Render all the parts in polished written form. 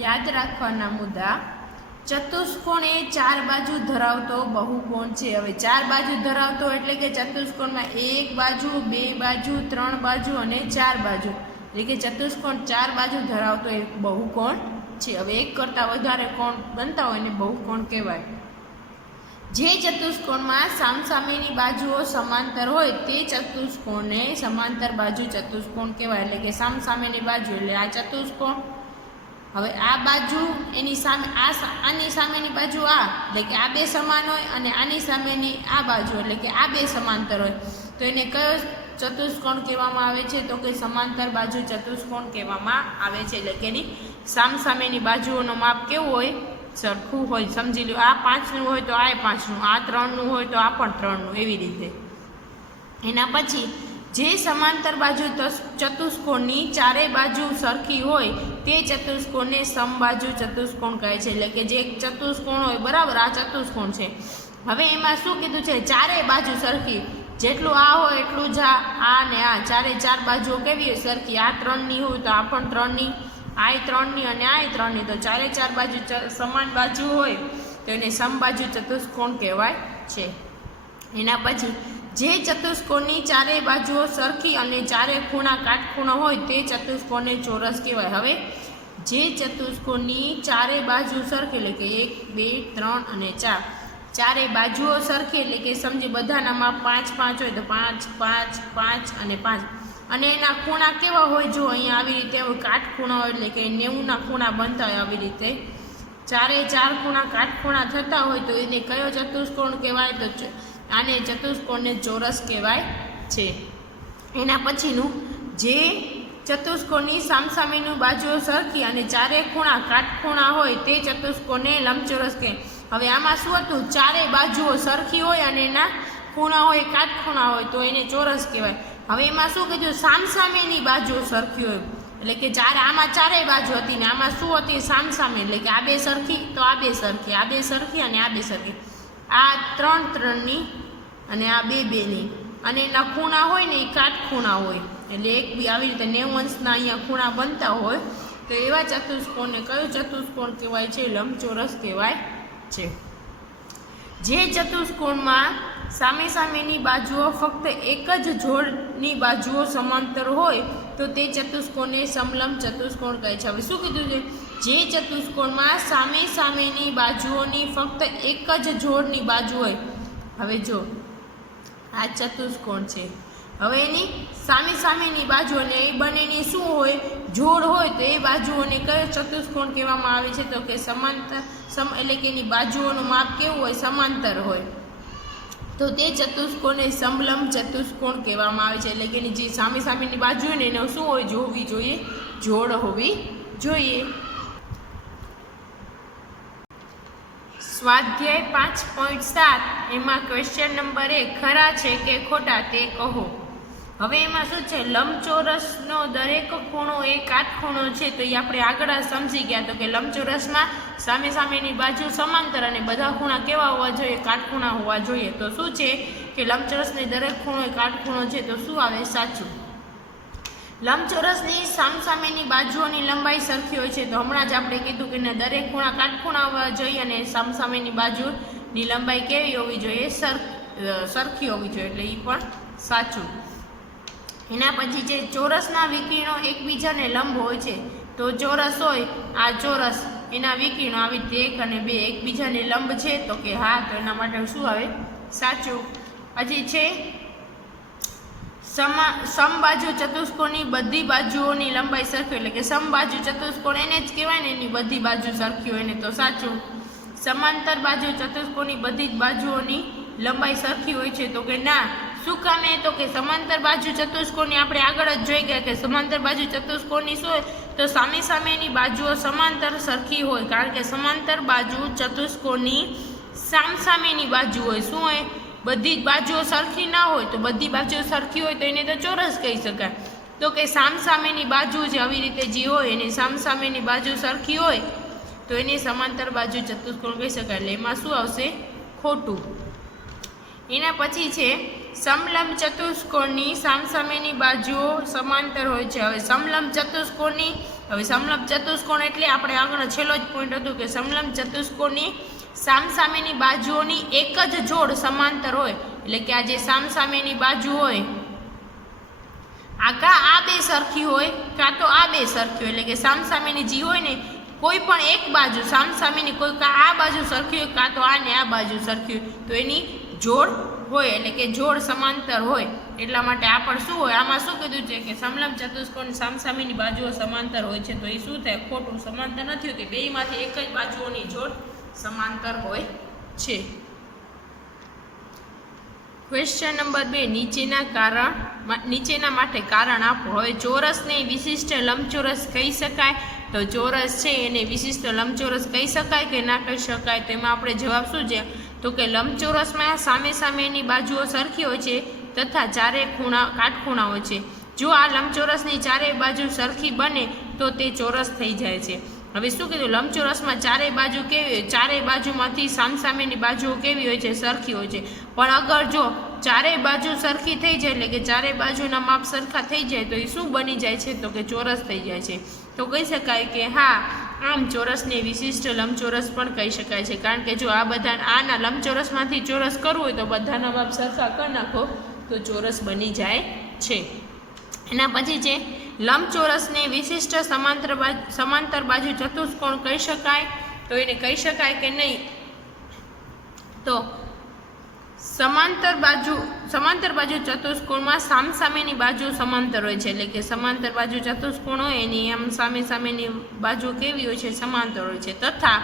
યાદ રાખવાના મુદ્દા ચતુષ્કોણ એ ચાર બાજુ ધરાવતો બહુકોણ છે। હવે ચાર બાજુ ધરાવતો એટલે કે ચતુષ્કોણમાં એક બાજુ, બે બાજુ, ત્રણ બાજુ અને ચાર બાજુ, એટલે કે ચતુષ્કોણ ચાર બાજુ ધરાવતો એક બહુકોણ છે। હવે એક કરતાં વધારે કોણ બનતા હોય ને બહુકોણ કહેવાય। જે ચતુષ્કોણમાં સામસામેની બાજુઓ સમાંતર હોય તે ચતુષ્કોણને સમાંતર બાજુ ચતુષ્કોણ કહેવાય। એટલે કે સામસામેની બાજુ એટલે આ ચતુષ્કોણ। હવે આ બાજુ એની સામે આની સામેની બાજુ આ, એટલે કે આ બે સમાન હોય અને આની સામેની આ બાજુ એટલે કે આ બે સમાંતર હોય, તો એને કયો ચતુષ્કોણ કહેવામાં આવે છે? તો કે સમાંતર બાજુ ચતુષ્કોણ કહેવામાં આવે છે। એટલે કે એની સામસામેની બાજુઓનું માપ કેવું હોય? સરખું હોય। સમજી લો, આ 5નું હોય તો આ 5નું, આ 3નું હોય તો આ પણ 3નું, એવી રીતે। એના પછી જે સમાંતર બાજુ ચતુષ્કોણની ચારે બાજુ સરખી હોય તે ચતુષ્કોણને સમબાજુ ચતુષ્કોણ કહે છે। એટલે કે જે ચતુષ્કોણ હોય, બરાબર, આ ચતુષ્કોણ છે, હવે એમાં શું કીધું છે? ચારે બાજુ સરખી, જેટલું આ હોય એટલું જ આ ને આ ચારે ચાર બાજુઓ કેવી હોય? સરખી। આ 3ની હોય તો આ પણ 3ની, આ 3ની અને આ 3ની, તો ચારે ચાર બાજુ સમાન બાજુ હોય તો એને સમબાજુ ચતુષ્કોણ કહેવાય છે। એના પછી જે ચતુષ્કોણની ચારે બાજુઓ સરખી અને ચારે ખૂણા કાટખૂણા હોય તે ચતુષ્કોણને ચોરસ કહેવાય। હવે જે ચતુષ્કોણની ચારે બાજુ સરખી, એટલે કે 1, 2, 3 અને 4, ચારે બાજુઓ સરખી, એટલે કે સમજી બધાનામાં 5, 5 હોય તો 5, 5, 5 અને 5, અને એના ખૂણા કેવા હોય? જો અહીંયા આવી રીતે કાટખૂણા હોય, એટલે કે 90ના ખૂણા બનતા હોય આવી રીતે, ચારે ચાર ખૂણા કાટખૂણા થતા હોય તો એને કયો ચતુષ્કોણ કહેવાય? તો આને ચતુષ્કોણને ચોરસ કહેવાય છે। એના પછીનું, જે ચતુષ્કોણની સામસામેની બાજુઓ સરખી અને ચારે ખૂણા કાટખૂણા હોય તે ચતુષ્કોણને લંબચોરસ કહે। હવે આમાં શું હતું? ચારે બાજુઓ સરખી હોય અને એના ખૂણા હોય, કાટખૂણા હોય તો એને ચોરસ કહેવાય। હવે એમાં શું કીધું? સામસામેની બાજુઓ સરખી હોય, એટલે કે આમાં ચારેય બાજુ હતી ને આમાં શું હતી? સામસામે, એટલે કે આ બે સરખી તો આ બે સરખી, આ બે સરખી અને આ બે સરખી, આ 3, 3ની અને આ 2, 2ની, અને એના ખૂણા હોય ને એ કાટખૂણા હોય, એટલે એક બી આવી રીતે 90 અંશના અહીંયા ખૂણા બનતા હોય તો એવા ચતુષ્કોણને કયું ચતુષ્કોણ કહેવાય છે? લંબચોરસ કહેવાય છે। જે ચતુષ્કોણમાં સામે સામેની બાજુઓ ફક્ત એક જ જોડની બાજુઓ સમાંતર હોય તો તે ચતુષ્કોણને સમલંબ ચતુષ્કોણ કહે છે। હવે શું કીધું છે? જે ચતુષ્કોણમાં સામે સામેની બાજુઓની ફક્ત એક જ જોડની બાજુ હોય, હવે જો આ ચતુષ્કોણ છે, હવે એની સામેની બાજુ અને એ બંનેની શું હોય? જોડ હોય, તો એ બાજુઓને કયો ચતુષ્કોણ કહેવામાં આવે છે? તો કે સમાંતર, એટલે કે એની બાજુઓનું માપ કેવું હોય? સમાંતર હોય, તો તે ચતુષ્કોણને સમલંબ ચતુષ્કોણ કહેવામાં આવે છે। એટલે કે એની જે સામેની બાજુ હોય ને એને શું હોય? જોવી જોઈએ, જોડ હોવી જોઈએ। સ્વાધ્યાય 5.7 એમાં ક્વેશ્ચન નંબર 1, ખરા છે કે ખોટા તે કહો। હવે એમાં શું છે? લંબચોરસનો દરેક ખૂણો એ કાટખૂણો છે, તો એ આપણે આગળ સમજી ગયા તો કે લંબચોરસમાં સામેની બાજુ સમાંતર અને બધા ખૂણા કેવા હોવા જોઈએ? કાટખૂણા હોવા જોઈએ। તો શું છે કે લંબચોરસની દરેક ખૂણો એ કાટખૂણો છે, તો શું આવે? સાચું। લંબચોરસની સામસામેની બાજુઓની લંબાઈ સરખી હોય છે, તો હમણાં જ આપણે કીધું કે દરેક ખૂણા કાટખૂણા હોવા જોઈએ અને સામસામેની બાજુની લંબાઈ કેવી હોવી જોઈએ? સરખી હોવી જોઈએ, એટલે એ પણ સાચું। એના પછી જે ચોરસના વિકર્ણો એકબીજાને લંબ હોય છે, તો ચોરસ હોય, આ ચોરસ, એના વિકર્ણો આવી રીતે 1 અને 2 એકબીજાને લંબ છે, તો કે હા, તો એના માટે શું આવે? સાચું। પછી છે સમબાજુ ચતુષ્કોણની બધી બાજુઓની લંબાઈ સરખી, એટલે કે સમબાજુ ચતુષ્કોણ એને જ કહેવાય ને, એની બધી બાજુ સરખી હોય ને, તો સાચું। સમાંતર બાજુ ચતુષ્કોણની બધી જ બાજુઓની લંબાઈ સરખી હોય છે, તો કે ના। શું કામે? તો કે સમાંતર બાજુ ચતુષ્કોણની આપણે આગળ જ જોઈ ગયા કે સમાંતર બાજુ ચતુષ્કોણની શું હોય? તો સામેની બાજુઓ સમાંતર સરખી હોય, કારણ કે સમાંતર બાજુ ચતુષ્કોણની સામેની બાજુ હોય, શું હોય? બધી જ બાજુઓ સરખી ના હોય, તો બધી બાજુઓ સરખી હોય તો એને તો ચોરસ કહી શકાય। તો કે સામસામેની બાજુ જે આવી રીતે જે હોય એની સામસામેની બાજુ સરખી હોય તો એને સમાંતર બાજુ ચતુષ્કોણ કહી શકાય। એટલે એમાં શું આવશે? ખોટું। એના પછી છે સમલંબ ચતુષ્કોણની સામસામેની બાજુઓ સમાંતર હોય છે। હવે સમલંબ ચતુષ્કોણની હવે સમલંબ ચતુષ્કોણ એટલે આપણે આગળ છેલ્લો જ પોઈન્ટ હતું કે સમલંબ ચતુષ્કોણની સામસામેની બાજુઓની એક જ જોડ સમાંતર હોય, એટલે કે આ જે સામસામેની બાજુ હોય આ બે સરખી હોય કાં તો આ બે સરખી હોય, એટલે કે સામસામેની જે હોય ને કોઈ પણ એક બાજુ સામસામેની કોઈ આ બાજુ સરખી હોય કાં તો આ ને આ બાજુ સરખી હોય તો એની જોડ હોય, એટલે કે જોડ સમાંતર હોય. એટલા માટે આ પણ શું હોય, આમાં શું કીધું છે કે સમલંબ ચતુષ્કોણ સામસામેની બાજુઓ સમાંતર હોય છે, તો એ શું થાય, ખોટું. સમાંતર નથી હોતી, બેયમાંથી એક જ બાજુઓની જોડ સમાંતર હોય છે. ક્વેશ્ચન નંબર 2, નીચેના માટે કારણ આપો. હવે ચોરસને વિશિષ્ટ લંબચોરસ કહી શકાય, તો ચોરસ છે એને વિશિષ્ટ લંબચોરસ કહી શકાય કે ના કહી શકાય, તો એમાં આપણે જવાબ શું છે, તો કે લંબચોરસમાં સામેની બાજુઓ સરખી હોય છે તથા ચારે કાટખૂણા હોય છે. જો આ લંબચોરસની ચારેય બાજુ સરખી બને તો તે ચોરસ થઈ જાય છે. હવે શું કીધું, લંબચોરસમાં ચારેય બાજુ કેવી હોય, ચારેય બાજુમાંથી સામસામેની બાજુઓ કેવી હોય છે, સરખી હોય છે. પણ અગર જો ચારેય બાજુ સરખી થઈ જાય, એટલે કે ચારેય બાજુના માપ સરખા થઈ જાય તો એ શું બની જાય છે, તો કે ચોરસ થઈ જાય છે. તો કહી શકાય કે હા, આમ ચોરસને વિશિષ્ટ લંબચોરસ પણ કહી શકાય છે, કારણ કે જો આ બધા આના લંબચોરસમાંથી ચોરસ કરવું હોય તો બધાના માપ સરખા કરી નાખો તો ચોરસ બની જાય છે. એના પછી છે લંબચોરસને વિશિષ્ટ સમાંતર બાજુ ચતુષ્કોણ કહી શકાય, તો એને કહી શકાય કે નહીં, તો સમાંતર બાજુ ચતુષ્કોણમાં સામસામેની બાજુ સમાંતર હોય છે, એટલે કે સમાંતર બાજુ ચતુષ્કોણ હોય એની આમ સામેની બાજુ કેવી હોય છે, સમાંતર હોય છે તથા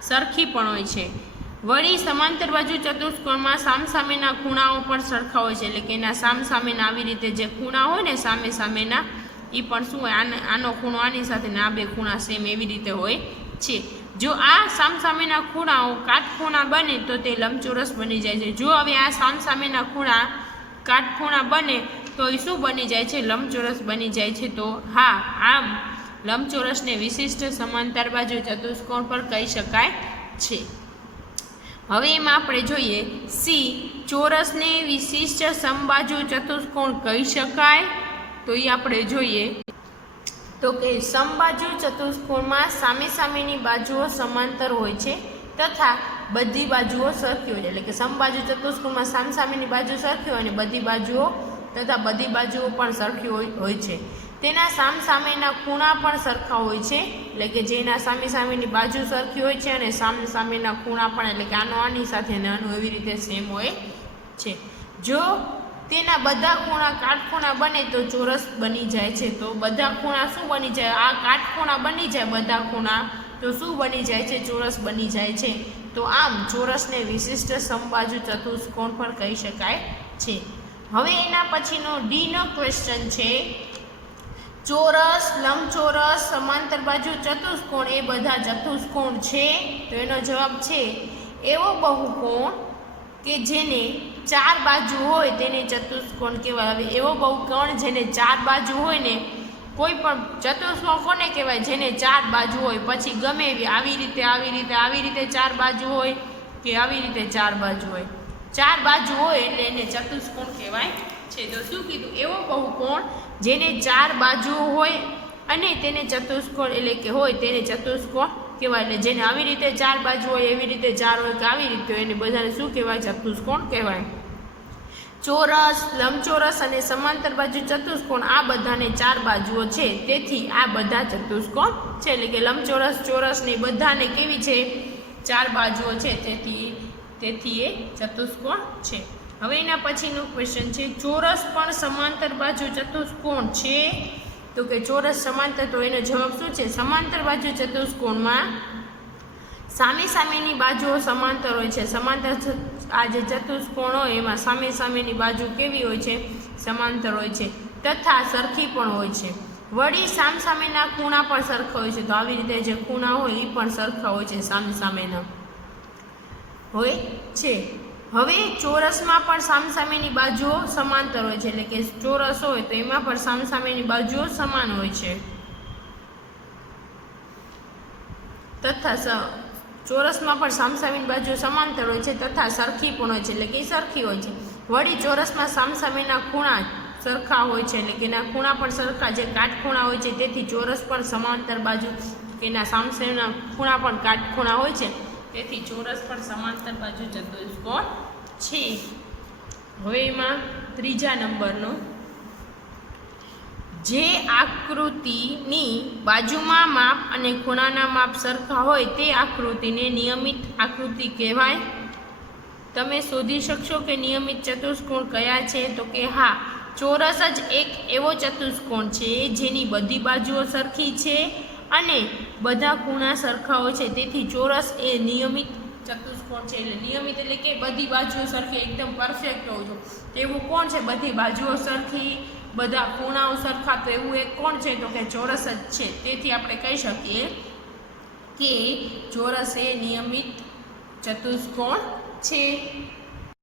સરખી પણ હોય છે. વળી સમાંતર બાજુ ચતુષ્કોણમાં સામસામેના ખૂણાઓ પણ સરખા હોય છે, એટલે કે એના સામસામેના આવી રીતે જે ખૂણા હોય ને સામેના એ પણ શું હોય, આનો ખૂણો આની સાથે ને આ બે ખૂણા સેમ એવી રીતે હોય છે. જો આ સામસામેના ખૂણાઓ કાટખૂણા બને તો તે લંબચોરસ બની જાય છે. જો હવે આ સામસામેના ખૂણા કાટખૂણા બને તો એ શું બની જાય છે, લંબચોરસ બની જાય છે. તો હા, આમ લંબચોરસને વિશિષ્ટ સમાંતર બાજુ ચતુષ્કોણ પણ કહી શકાય છે. હવે એમાં આપણે જોઈએ સી, ચોરસને વિશિષ્ટ સમબાજુ ચતુષ્કોણ કહી શકાય, તો એ આપણે જોઈએ તો કે સમબાજુ ચતુષ્કોણમાં સામેની બાજુઓ સમાંતર હોય છે તથા બધી બાજુઓ સરખી હોય છે, એટલે કે સમબાજુ ચતુષ્કોણમાં સામેની બાજુ સરખી હોય અને બધી બાજુઓ પણ સરખી હોય છે. તેના સામેના ખૂણા પણ સરખા હોય છે, એટલે કે જેના સામેની બાજુ સરખી હોય છે અને સામેના ખૂણા પણ, એટલે કે આનો આની સાથે અને આનું એવી રીતે સેમ હોય છે. જો તેના બધા ખૂણા કાટખૂણા બને તો ચોરસ બની જાય છે. તો બધા ખૂણા શું બની જાય, આ કાટખૂણા બની જાય બધા ખૂણા, તો શું બની જાય છે, ચોરસ બની જાય છે. તો આમ ચોરસને વિશિષ્ટ સમબાજુ ચતુષ્કોણ પણ કહી શકાય છે. હવે એના પછીનો ડીનો ક્વેશ્ચન છે, ચોરસ, લંબચોરસ, સમાંતર બાજુ ચતુષ્કોણ એ બધા ચતુષ્કોણ છે, તો એનો જવાબ છે એવો બહુકોણ કે જેને ચાર બાજુ હોય તેને ચતુષ્કોણ કહેવાય. હવે એવો બહુકોણ જેને ચાર બાજુ હોય ને, કોઈ પણ ચતુષ્કોણ કોને કહેવાય, જેને ચાર બાજુ હોય, પછી ગમે એવી આવી રીતે ચાર બાજુ હોય કે આવી રીતે ચાર બાજુ હોય, ચાર બાજુ હોય એટલે એને ચતુષ્કોણ કહેવાય છે. તો શું કીધું, એવો બહુકોણ જેને ચાર બાજુ હોય અને તેને ચતુષ્કોણ એટલે કે હોય તેને ચતુષ્કોણ કહેવાય. એટલે જેને આવી રીતે ચાર બાજુ હોય, એવી રીતે ચાર હોય કે આવી રીતે હોય, એને બધાને શું કહેવાય, ચતુષ્કોણ કહેવાય. ચોરસ, લંબચોરસ અને સમાંતર બાજુ ચતુષ્કોણ આ બધાને ચાર બાજુઓ છે, તેથી આ બધા ચતુષ્કોણ છે. એટલે કે લંબચોરસ, ચોરસ ને બધાને કેવી છે, ચાર બાજુઓ છે, તેથી એ ચતુષ્કોણ છે. હવે એના પછીનું ક્વેશ્ચન છે, ચોરસ પણ સમાંતર બાજુ ચતુષ્કોણ છે, તો કે ચોરસ સમાંતર, તો એનો જવાબ શું છે, સમાંતર બાજુ ચતુષ્કોણમાં સામેની બાજુઓ સમાંતર હોય છે. સમાંતર આ જે ચતુષ્કોણ હોય એમાં સામેની બાજુ કેવી હોય છે, સમાંતર હોય છે તથા સરખી પણ હોય છે. વળી સામેના ખૂણા પણ સરખા હોય છે, તો આવી રીતે જે ખૂણા હોય એ પણ સરખા હોય છે, સામેના હોય છે. હવે ચોરસમાં પણ સામેની બાજુઓ સમાંતર હોય છે, એટલે કે ચોરસ હોય તો એમાં પણ સામેની બાજુઓ સમાન હોય છે તથા ચોરસમાં પણ સામેની બાજુઓ સમાંતર હોય છે તથા સરખી પણ હોય છે, એટલે કે સરખી હોય છે. વળી ચોરસમાં સામેના ખૂણા સરખા હોય છે, એટલે કે એના ખૂણા પણ સરખા, જે કાટખૂણા હોય છે તેથી ચોરસ પણ સમાંતર બાજુ, કે એના સામસામેના ખૂણા પણ કાટખૂણા હોય છે તેથી ચોરસ પણ સમાંતર બાજુ ચતુષ્કોણ છે. હવે એમાં ત્રીજા નંબરનો, જે આકૃતિની બાજુમાં માપ અને ખૂણાના માપ સરખા હોય તે આકૃતિને નિયમિત આકૃતિ કહેવાય. તમે શોધી શકશો કે નિયમિત ચતુષ્કોણ કયા છે? તો કે હા, ચોરસ જ એક એવો ચતુષ્કોણ છે જેની બધી બાજુઓ સરખી છે અને બધા ખૂણા સરખા હોય છે, તેથી ચોરસ એ નિયમિત ચતુષ્કોણ છે. એટલે નિયમિત એટલે કે બધી બાજુઓ સરખી, એકદમ પરફેક્ટ હોવું જોઈએ. એવું કોણ છે બધી બાજુઓ સરખી, બધા ખૂણાઓ સરખા? તો એવું એક કોણ છે? તો કે ચોરસ જ છે. તેથી આપણે કહી શકીએ કે ચોરસ એ નિયમિત ચતુષ્કોણ છે.